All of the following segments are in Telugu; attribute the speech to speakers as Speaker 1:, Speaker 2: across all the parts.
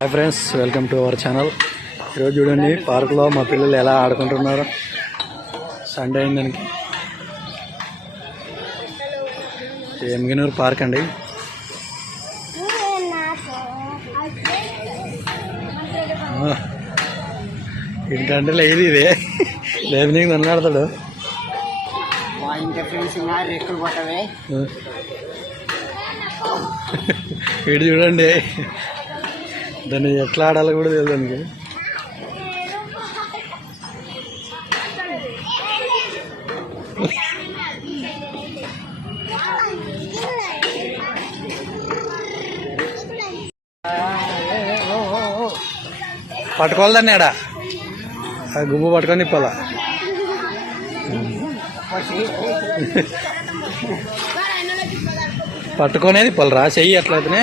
Speaker 1: Hi friends welcome to our channel ఈరోజు చూడండి పార్కులో మా పిల్లలు ఎలా ఆడుకుంటున్నారు. సండే అయిందానికి ఎమ్గినూరు పార్క్ అండి. ఆ. ఇంకంటే లేదు ఇదే. లేదు నీకు నన్నాడతాడు వీడు చూడండి. దాన్ని ఎట్లా ఆడాలో కూడా తెలియదు దానికి. పట్టుకోవాలి దాన్ని ఆడ. ఆ గుబ్బు పట్టుకొని ఇప్పాలా పట్టుకునేది పలరా చెయ్యి అట్లయితేనే.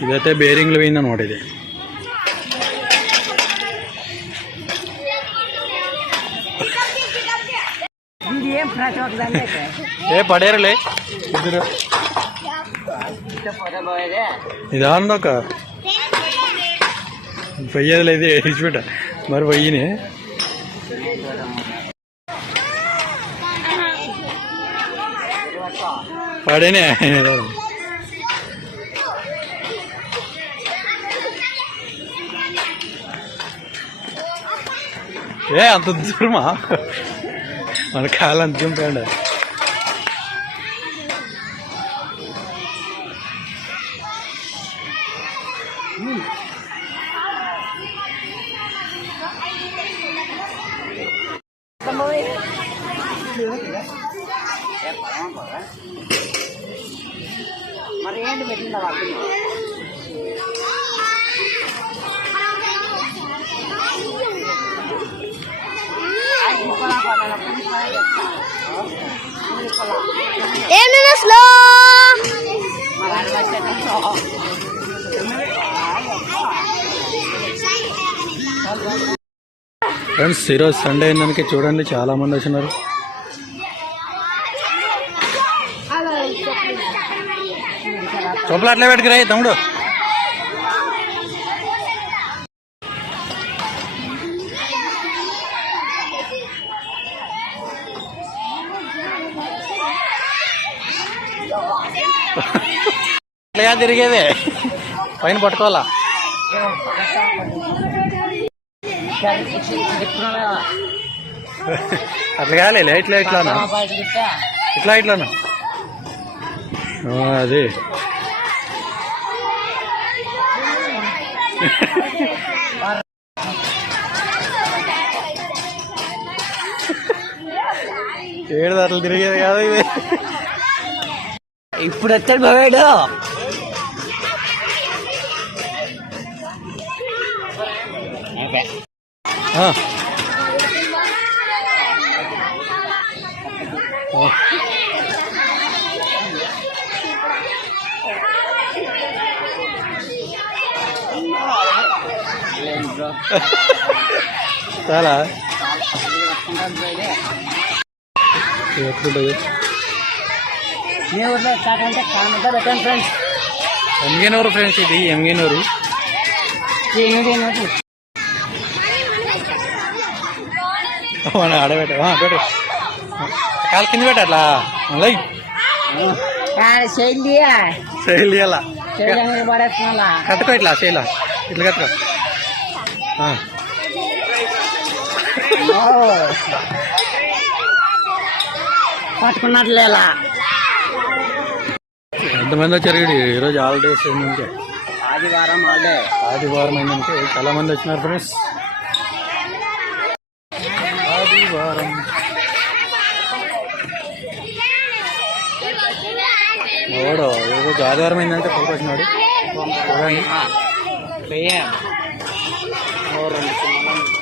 Speaker 1: ఇదైతే బేరింగ్లు పోయిందనమాట ఇది
Speaker 2: ఏం
Speaker 1: పడేరులే ఇద్దరు. ఇదాందొక పొయ్యేది లేదు ఇచ్చిపెట్ట మరి పొయ్యిని పడేనే ఏ అంత దూరమా మన కాలు అంత దింపండి
Speaker 2: ఏ పరమ పోరా. మరి ఏంటి పెట్టిందా
Speaker 3: ఏమైనా స్లో
Speaker 1: ఫ్రెండ్స్ ఈరోజు సండే అయిందానికి చూడండి చాలా మంది వచ్చినారు. చొప్పులు అట్లే పెట్టుకురా తమ్ముడు? ఇట్లా తిరిగేదే. పైన పట్టుకోవాలా? అట్లా కాలే ఇట్లా ఇట్లానా ఇట్లా ఇట్లానా ఆ, ఏడు అట్లా తిరిగేది కాదు ఇది.
Speaker 2: ఇప్పుడు వచ్చాడు పోయాడు
Speaker 1: ఆ. ఆ. చాలా ఇది ఎట్లుంటుంది
Speaker 2: మీ ఊర్లో స్టార్ట్ అంటే కామెంట్లో పెట్టండి ఫ్రెండ్స్
Speaker 1: ఎంగేనూరు ఫ్రెండ్స్ ఇది ఎంగేనూరు. ఆడబెట్ట. పెట్టు. కాలు కింద పెట్ట అట్లా. లై.
Speaker 2: శైలి
Speaker 1: శైలి అలా
Speaker 2: శైలి పడేస్తున్నా
Speaker 1: కట్టుకో ఇట్లా శైల. ఇట్లా కట్టుకో.
Speaker 2: పట్టుకున్నట్లేలా?
Speaker 1: ఎంతమంది వచ్చారు? ఈరోజు హాలిడేస్ ఏంటంటే
Speaker 2: ఆదివారం హాలిడే
Speaker 1: ఆదివారం అయిందంటే చాలా మంది వచ్చినారు ఫ్రెండ్స్ ఆదివారం. ఓడు ఈరోజు ఆదివారం అయిందంటే పడుకొచ్చినాడు చూడండి